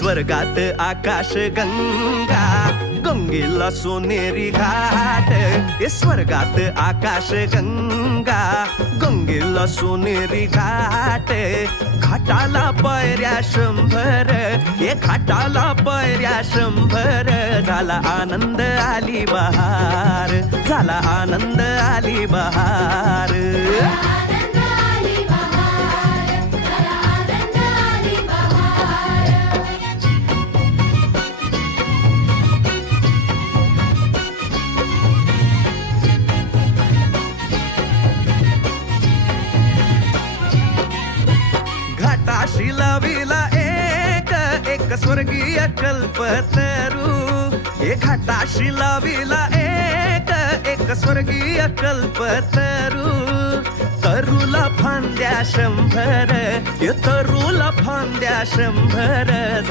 स्वर्गात आकाश गंगा, गंगेला सोनेरी घाट. स्वर्गात आकाश गंगा, गंगेला सोनेरी घाट. घाटाला पायऱ्या 100, घाटाला पायऱ्या 100. झाला आनंद आली बहार, झाला आनंद आली बहार. घाटाशी लाविला एक स्वर्गीय कल्पतरू. घाटाशी लाविला एक स्वर्गीय कल्पतरू. तरुला फांद्या 100, तरुला फांद्या 100.